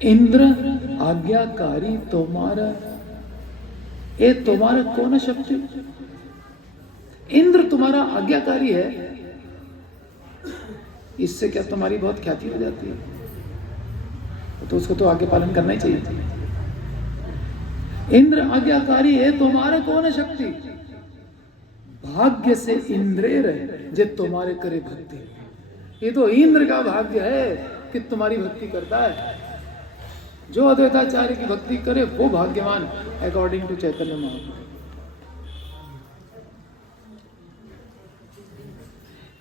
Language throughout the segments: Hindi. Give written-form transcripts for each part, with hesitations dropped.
इंद्र आज्ञाकारी तुम्हारा, ये तुम्हारा कौन शक्ति? इंद्र तुम्हारा आज्ञाकारी है, इससे क्या तुम्हारी बहुत ख्याति हो जाती है? तो उसको तो आगे पालन करना ही चाहिए। इंद्र आज्ञाकारी है तुम्हारा कौन शक्ति, भाग्य से इंद्रेर जे तुम्हारे करे भक्ति। ये तो इंद्र का भाग्य है कि तुम्हारी भक्ति करता है। जो अद्वैताचार्य की भक्ति करे वो भाग्यवान, अकॉर्डिंग टू चैतन्य महाप्रभु।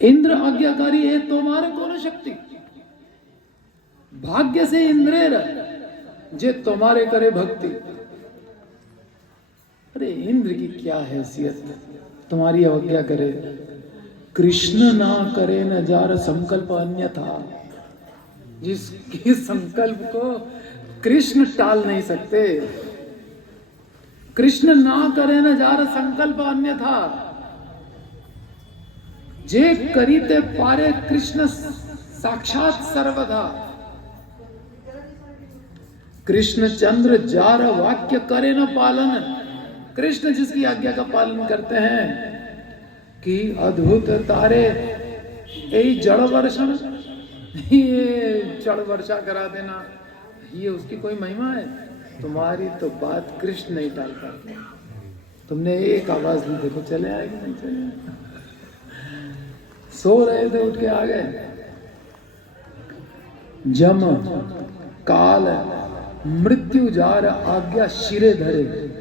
इंद्र आज्ञाकारी है तुम्हारे कौन शक्ति, भाग्य से इंद्रेर जे तुम्हारे करे भक्ति। अरे इंद्र की क्या हैसियत, तुम्हारी अवज्ञा करे। कृष्ण ना करे न जार संकल्प अन्यथा, जिसके संकल्प को कृष्ण टाल नहीं सकते। कृष्ण ना करे न जार संकल्प अन्यथा, जे करीते पारे कृष्ण साक्षात सर्वदा। कृष्ण चंद्र जार वाक्य करे न पालन, कृष्ण जिसकी आज्ञा का पालन करते हैं कि अद्भुत तारे यही जड़ वर्षण, ये जड़ वर्षा करा देना, ये उसकी कोई महिमा है? तुम्हारी तो बात कृष्ण नहीं टाल पाते। तुमने एक आवाज दी, देखो चले आएगी, नहीं चले। सो रहे थे, उठ के आ गए। जम काल मृत्यु जार आज्ञा शिरे धरे।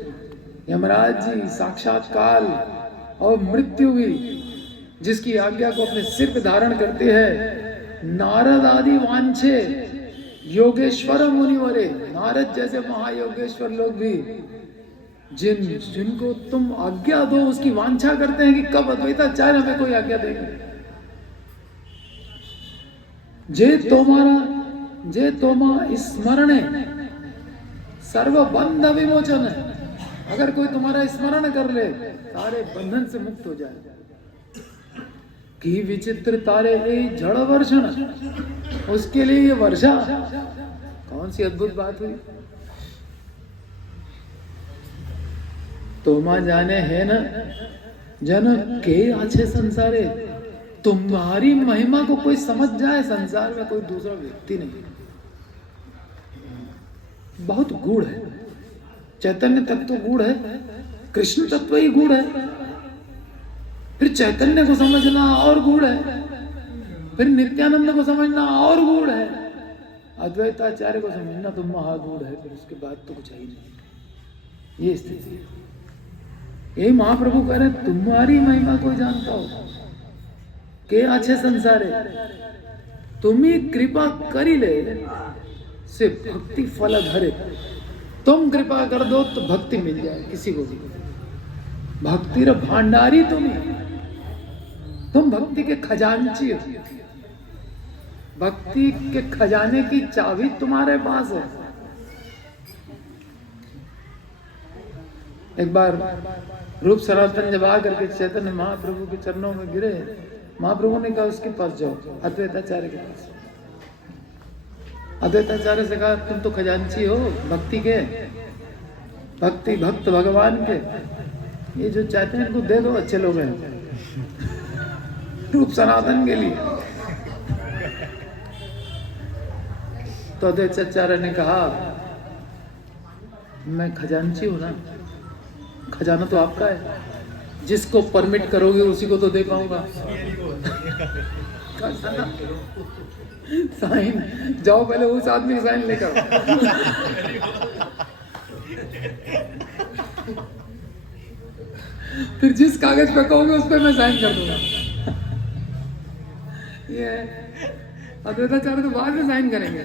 यमराज जी साक्षात काल और मृत्यु भी जिसकी आज्ञा को अपने सिर पे धारण करते हैं। नारद आदि वांछे योगेश्वर मुनिवरे, नारद जैसे महायोगेश्वर लोग भी जिनको तुम आज्ञा दो उसकी वांछा करते हैं कि कब अद्वैताचार्य हमें कोई आज्ञा देंगे। जे तोमा स्मरण सर्व बंध विमोचन है। अगर कोई तुम्हारा स्मरण कर ले सारे बंधन से मुक्त हो जाए। कि विचित्र तारे जड़ वर्षण, उसके लिए ये वर्षा कौन सी अद्भुत बात हुई। तोमा जाने है न जन के अच्छे संसारे, तुम्हारी महिमा को कोई समझ जाए संसार में कोई दूसरा व्यक्ति नहीं। बहुत गूढ़ है, चैतन्य तत्व गूढ़ है, कृष्ण तत्व ही गूढ़ है, फिर चैतन्य को समझना और गूढ़ है, फिर नित्यानंद को समझना और गूढ़ है, अद्वैताचार्य को समझना तो महागूढ़ है। फिर उसके बाद तो कुछ ही नहीं। ये स्थिति है। यही महाप्रभु कह रहे तुम्हारी महिमा कोई जानता हो के अच्छे संसार है, तुम्हें कृपा करी ले से भक्ति फल धरे। तुम कृपा कर दो तो भक्ति मिल जाए किसी को भी। भक्ति रे भांडारी तुम भक्ति के खजांची हो। भक्ति के खजाने की चाबी तुम्हारे पास है। एक बार रूप सनातन जब आकर के चैतन्य महाप्रभु के चरणों में गिरे, महाप्रभु ने कहा उसके पास जाओ, अद्वैताचार्य के पास। अद्वैताचार्य से कहा तुम तो खजांची हो भक्ति के, भक्ति भक्त भगवान के, ये जो चाहते हैं इनको दे दो, अच्छे लोग हैं रूप सनातन के लिए। तो अद्वैताचार्य ने कहा मैं खजांची हूं ना, खजाना तो आपका है, जिसको परमिट करोगे उसी को तो दे पाऊंगा। साइन जाओ, पहले उस आदमी की साइन लेकर। फिर जिस कागज पे कहोगे उस पर मैं साइन कर दूंगा। ये अद्वैताचार्य तो बाद में साइन करेंगे।